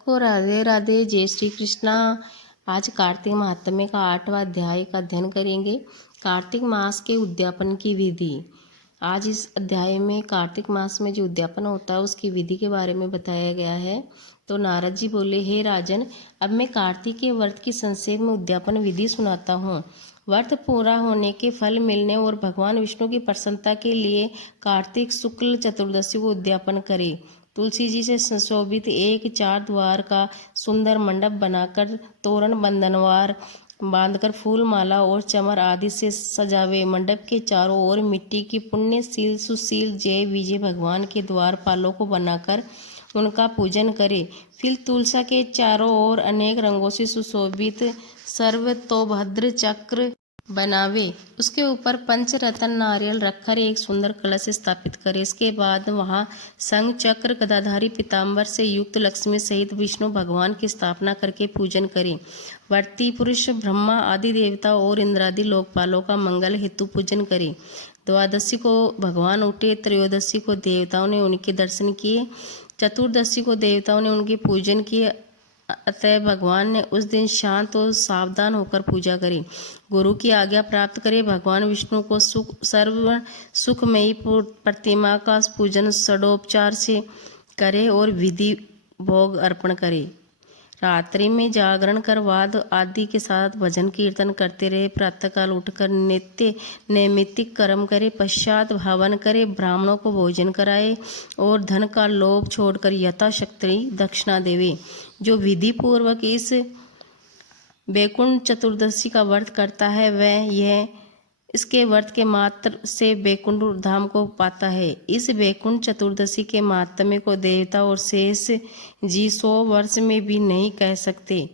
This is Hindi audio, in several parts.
को राधे राधे, जय श्री कृष्णा। आज कार्तिक महात्म्य का 8वां अध्याय का अध्ययन करेंगे। कार्तिक मास के उद्यापन की विधि। आज इस अध्याय में कार्तिक मास में जो उद्यापन होता है उसकी विधि के बारे में बताया गया है। तो नारद जी बोले, हे राजन, अब मैं कार्तिक के व्रत की संक्षेप में उद्यापन विधि सुनाता हूँ। व्रत पूरा होने के फल मिलने और भगवान विष्णु की प्रसन्नता के लिए कार्तिक शुक्ल चतुर्दशी को उद्यापन करें। तुलसी जी से सुशोभित एक 4 द्वार का सुंदर मंडप बनाकर तोरण बंधनवार बांधकर फूल माला और चमर आदि से सजावे। मंडप के चारों ओर मिट्टी की पुण्यशील सुशील जय विजय भगवान के द्वारपालों को बनाकर उनका पूजन करे। फिर तुलसा के चारों ओर अनेक रंगों से सुशोभित सर्वतोभद्र चक्र बनावे। उसके ऊपर पंचरत्न नारियल रखकर एक सुंदर कलश स्थापित करे। इसके बाद वहां शंख चक्र गदाधारी पीताम्बर से युक्त लक्ष्मी सहित विष्णु भगवान की स्थापना करके पूजन करे। वर्ती पुरुष ब्रह्मा आदि देवता और इंद्रादि लोकपालों का मंगल हेतु पूजन करे। द्वादशी को भगवान उठे, त्रयोदशी को देवताओं ने उनके दर्शन किए, चतुर्दशी को देवताओं ने उनके पूजन किए। अतः भगवान ने उस दिन शांत और सावधान होकर पूजा करी, गुरु की आज्ञा प्राप्त करे। भगवान विष्णु को सर्व सुखमयी प्रतिमा का पूजन षडोपचार से करे और विधि भोग अर्पण करे। रात्रि में जागरण कर वाद आदि के साथ भजन कीर्तन करते रहे। प्रातःकाल उठकर नित्य नैमित्तिक कर्म करे, पश्चात हवन करे, ब्राह्मणों को भोजन कराए और धन का लोभ छोड़कर यथाशक्ति दक्षिणा देवे। जो विधि पूर्वक इस बैकुंठ चतुर्दशी का व्रत करता है वह इसके व्रत के मात्र से बैकुंठ धाम को पाता है। इस बैकुंठ चतुर्दशी के महात्म्य को देवता और शेष जी 100 वर्ष में भी नहीं कह सकते।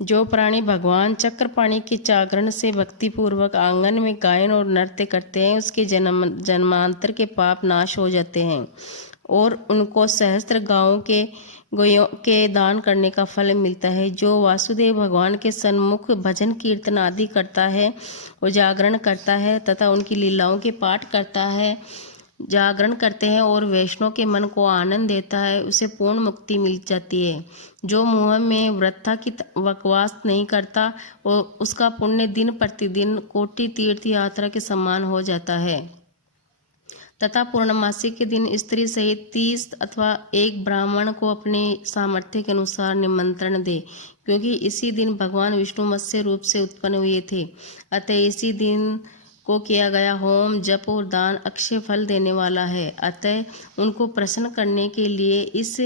जो प्राणी भगवान चक्रपाणि के जागरण से भक्तिपूर्वक आंगन में गायन और नृत्य करते हैं उसके जन्मांतर के पाप नाश हो जाते हैं और उनको सहस्त्र गांवों के दान करने का फल मिलता है। जो वासुदेव भगवान के सन्मुख भजन कीर्तन आदि करता है और जागरण करता है तथा उनकी लीलाओं के पाठ करता है, जागरण करते हैं और वैष्णव के मन को आनंद देता है, उसे पूर्ण मुक्ति मिल जाती है। जो मुँह में वृथा की बकवास नहीं करता और उसका पुण्य दिन प्रतिदिन कोटि तीर्थ यात्रा के समान हो जाता है तथा पूर्णमासी के दिन स्त्री सहित 30 अथवा 1 ब्राह्मण को अपने सामर्थ्य के अनुसार निमंत्रण दे, क्योंकि इसी दिन भगवान विष्णु मत्स्य रूप से उत्पन्न हुए थे। अतः इसी दिन को किया गया होम जप और दान अक्षय फल देने वाला है। अतः उनको प्रसन्न करने के लिए इस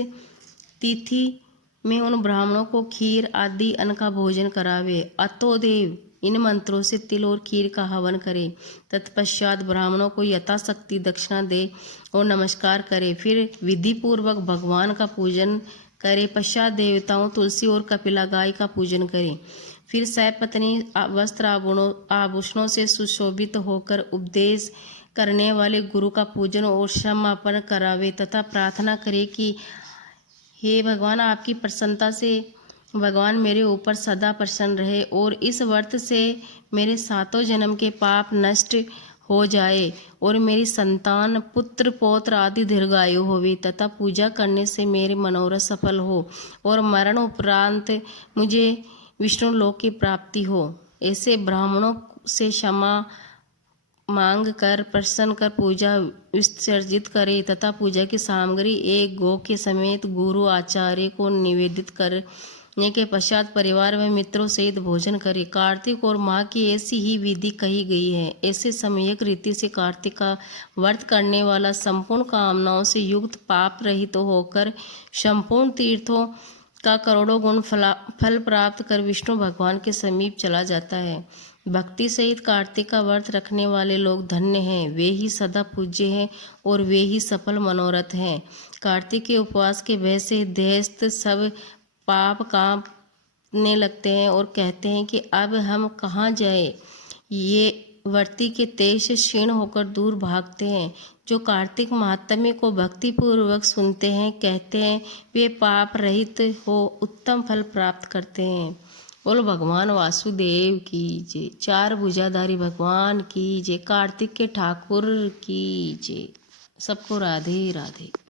तिथि में उन ब्राह्मणों को खीर आदि अन्न का भोजन करावे। अतोदेव इन मंत्रों से तिल और खीर का हवन करे। तत्पश्चात ब्राह्मणों को यथाशक्ति दक्षिणा दे और नमस्कार करे। फिर विधि पूर्वक भगवान का पूजन करे। पश्चात देवताओं तुलसी और कपिला गाय का पूजन करे। फिर सपत्नी वस्त्र आभूषणों से सुशोभित होकर उपदेश करने वाले गुरु का पूजन और समापन करावे तथा प्रार्थना करे कि हे भगवान, आपकी प्रसन्नता से भगवान मेरे ऊपर सदा प्रसन्न रहे और इस व्रत से मेरे 7 जन्म के पाप नष्ट हो जाए और मेरी संतान पुत्र पौत्र आदि दीर्घायु होवे तथा पूजा करने से मेरे मनोरथ सफल हो और मरण उपरांत मुझे विष्णु लोक की प्राप्ति हो। ऐसे ब्राह्मणों से क्षमा मांग कर प्रसन्न कर पूजा विसर्जित करे तथा पूजा की सामग्री एक गौ के समेत गुरु आचार्य को निवेदित करने के पश्चात परिवार व मित्रों सहित भोजन करे। कार्तिक और माह की ऐसी ही विधि कही गई है। ऐसे सम्यक रीति से कार्तिक का व्रत करने वाला संपूर्ण कामनाओं से युक्त पाप रहित होकर संपूर्ण तीर्थों का करोड़ों गुण फल प्राप्त कर विष्णु भगवान के समीप चला जाता है। भक्ति सहित कार्तिक का व्रत रखने वाले लोग धन्य हैं, वे ही सदा पूज्य हैं और वे ही सफल मनोरथ हैं। कार्तिक के उपवास के भय से देहस्थ सब पाप कांपने लगते हैं और कहते हैं कि अब हम कहाँ जाएं। ये व्रती के तेज से क्षीण होकर दूर भागते हैं। जो कार्तिक महात्म्य को भक्ति पूर्वक सुनते हैं, कहते हैं, वे पाप रहित हो उत्तम फल प्राप्त करते हैं। बोलो भगवान वासुदेव की जय। 4 भुजाधारी भगवान की जय। कार्तिक के ठाकुर की जय। सबको राधे राधे।